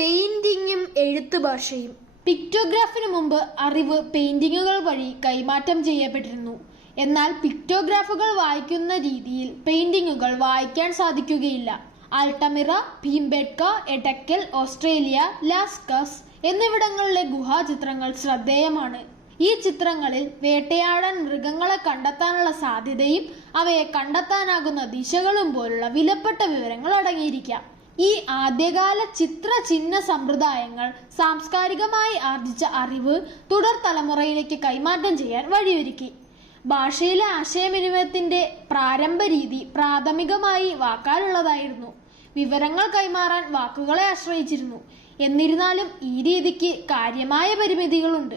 പെയിന്റിങ്ങും എഴുത്തു ഭാഷയും. പിക്ടോഗ്രാഫിന് മുമ്പ് അറിവ് പെയിന്റിങ്ങുകൾ വഴി കൈമാറ്റം ചെയ്യപ്പെട്ടിരുന്നു. എന്നാൽ പിക്ടോഗ്രാഫുകൾ വായിക്കുന്ന രീതിയിൽ പെയിന്റിങ്ങുകൾ വായിക്കാൻ സാധിക്കുകയില്ല. ആൾട്ടമിറ ഭീംബെഡ്ക എടക്കൽ ഓസ്ട്രേലിയ ലാസ്കസ് എന്നിവിടങ്ങളിലെ ഗുഹാചിത്രങ്ങൾ ശ്രദ്ധേയമാണ്. ഈ ചിത്രങ്ങളിൽ വേട്ടയാടാൻ മൃഗങ്ങളെ കണ്ടെത്താനുള്ള സാധ്യതയും അവയെ കണ്ടെത്താനാകുന്ന ദിശകളും പോലുള്ള വിലപ്പെട്ട വിവരങ്ങൾ അടങ്ങിയിരിക്കാം. ഈ ആദ്യകാല ചിത്ര ചിഹ്ന സമ്പ്രദായങ്ങൾ സാംസ്കാരികമായി ആർജിച്ച അറിവ് തുടർ തലമുറയിലേക്ക് കൈമാറ്റം ചെയ്യാൻ വഴിയൊരുക്കി. ഭാഷയിലെ ആശയവിനിമയത്തിന്റെ പ്രാരംഭ രീതി പ്രാഥമികമായി വാക്കാലുള്ളതായിരുന്നു. വിവരങ്ങൾ കൈമാറാൻ വാക്കുകളെ ആശ്രയിച്ചിരുന്നു. എന്നിരുന്നാലും ഈ രീതിക്ക് കാര്യമായ പരിമിതികളുണ്ട്.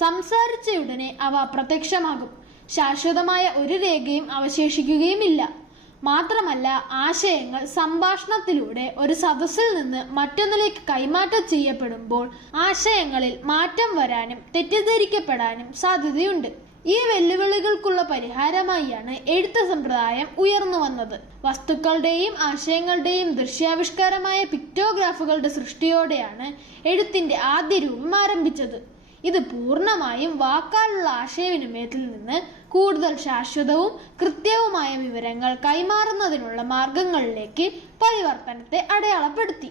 സംസാരിച്ചയുടനെ അവ അപ്രത്യക്ഷമാകും. ശാശ്വതമായ ഒരു രേഖയും അവശേഷിക്കുകയുമില്ല. മാത്രമല്ല ആശയങ്ങൾ സംഭാഷണത്തിലൂടെ ഒരു സദസ്സിൽ നിന്ന് മറ്റൊന്നിലേക്ക് കൈമാറ്റം ചെയ്യപ്പെടുമ്പോൾ ആശയങ്ങളിൽ മാറ്റം വരാനും തെറ്റിദ്ധരിക്കപ്പെടാനും സാധ്യതയുണ്ട്. ഈ വെല്ലുവിളികൾക്കുള്ള പരിഹാരമായാണ് എഴുത്ത് സമ്പ്രദായം ഉയർന്നു വന്നത്. വസ്തുക്കളുടെയും ആശയങ്ങളുടെയും ദൃശ്യാവിഷ്കാരമായ പിക്ടോഗ്രാഫുകളുടെ സൃഷ്ടിയോടെയാണ് എഴുത്തിന്റെ ആദ്യ രൂപം ആരംഭിച്ചത്. ഇത് പൂർണമായും വാക്കാലുള്ള ആശയവിനിമയത്തിൽ നിന്ന് കൂടുതൽ ശാശ്വതവും കൃത്യവുമായ വിവരങ്ങൾ കൈമാറുന്നതിനുള്ള മാർഗങ്ങളിലേക്ക് പരിവർത്തനത്തെ അടയാളപ്പെടുത്തി.